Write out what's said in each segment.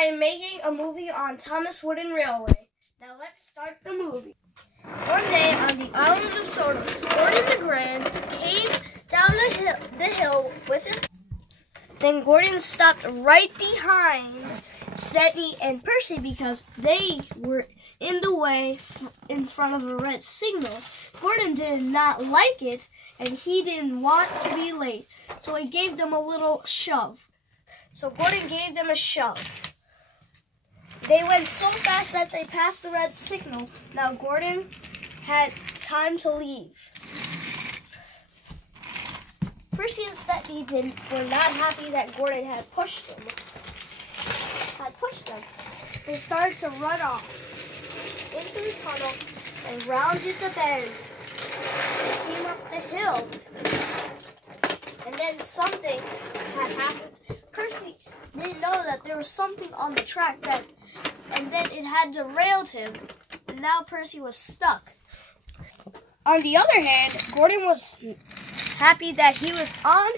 I am making a movie on Thomas Wooden Railway. Now let's start the movie. One day on the island of Sodor, Gordon the Grand came down the hill with his... Then Gordon stopped right behind Stepney and Percy because they were in the way in front of a red signal. Gordon did not like it, and he didn't want to be late, so he gave them a little shove. So Gordon gave them a shove. They went so fast that they passed the red signal. Now Gordon had time to leave. Percy and Stepney were not happy that Gordon had pushed them. They started to run off into the tunnel and rounded the bend. They came up the hill, and then something had happened. Percy didn't know that there was something on the track and then it had derailed him, and now Percy was stuck. On the other hand, Gordon was happy that he was on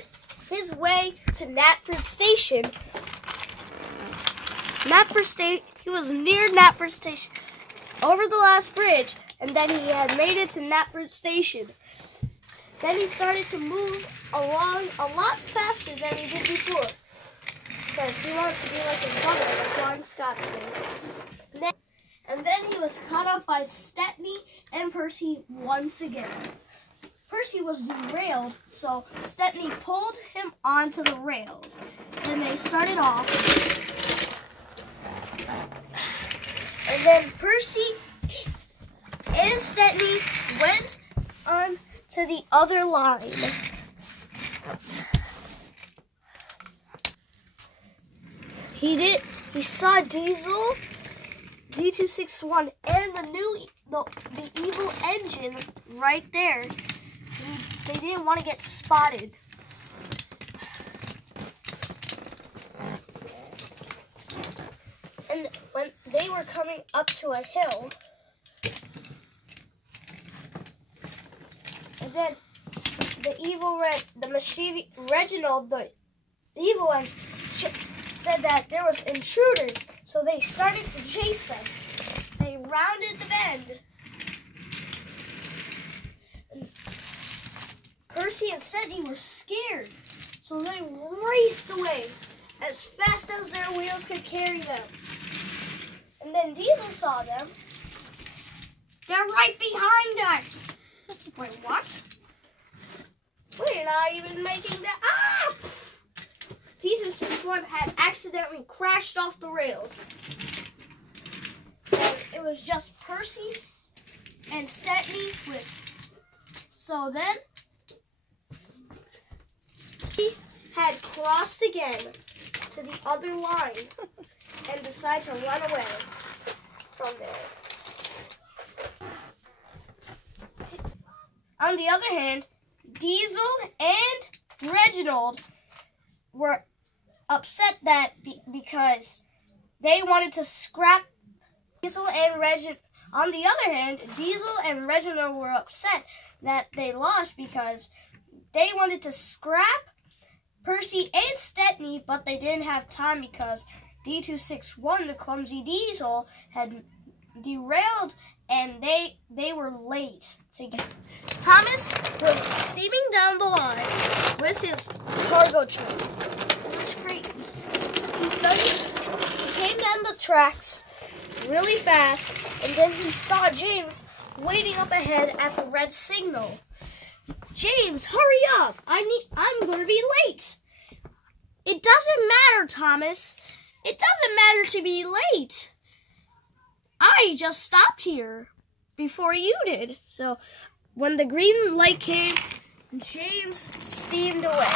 his way to Knapford Station. He was near Knapford Station, over the last bridge, and then he had made it to Knapford Station. Then he started to move along a lot faster than he did before, because he wanted to be like his brother, the Flying Scotsman. And then he was caught up by Stepney and Percy once again. Percy was derailed, so Stepney pulled him onto the rails. Then they started off. And then Percy and Stepney went on to the other line. He saw Diesel, D261, and the evil engine right there. They didn't want to get spotted. And when they were coming up to a hill, and then Reginald, the evil engine, said that there was intruders, so they started to chase them. They rounded the bend. Percy and Stepney were scared, so they raced away as fast as their wheels could carry them. And then Diesel saw them. They're right behind us. Wait, what? We're not even making the... Ah! D261 had accidentally crashed off the rails. And it was just Percy and Stepney with... So then, he had crossed again to the other line and decided to run away from there. On the other hand, Diesel and Reginald were upset that because they wanted to scrap Diesel and Reginald. On the other hand, Diesel and Reginald were upset that they lost because they wanted to scrap Percy and Stepney, but they didn't have time because D261, the clumsy Diesel, had derailed and they were late to get. Thomas was steaming down the line with his cargo train. It was great. He came down the tracks really fast, and then he saw James waiting up ahead at the red signal. James, hurry up! I'm going to be late. It doesn't matter, Thomas. It doesn't matter to be late. I just stopped here before you did. So when the green light came, James steamed away.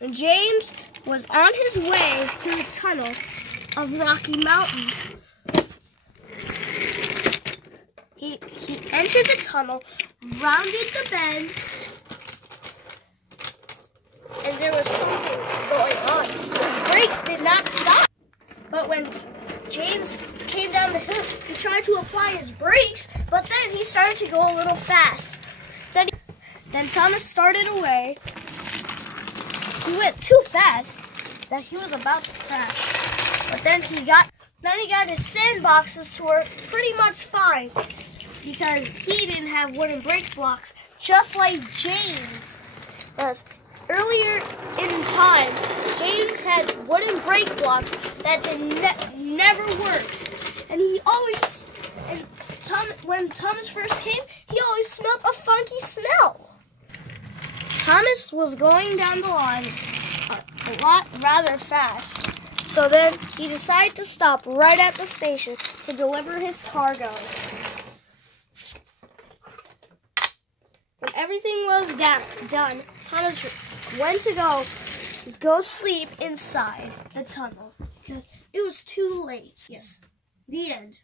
And James was on his way to the tunnel of Rocky Mountain. He entered the tunnel, rounded the bend, and there was something going on. His brakes did not stop. But when James came down the hill, he tried to apply his brakes, but then he started to go a little fast. Then Thomas started away. He went too fast, that he was about to crash. But then he got his sandboxes to work pretty much fine because he didn't have wooden brake blocks, just like James. Because earlier in time, James had wooden brake blocks that never worked, and when Thomas first came, he always smelled a funky smell. Thomas was going down the line rather fast, so then he decided to stop right at the station to deliver his cargo. When everything was done, Thomas went to go sleep inside the tunnel because it was too late. Yes, the end.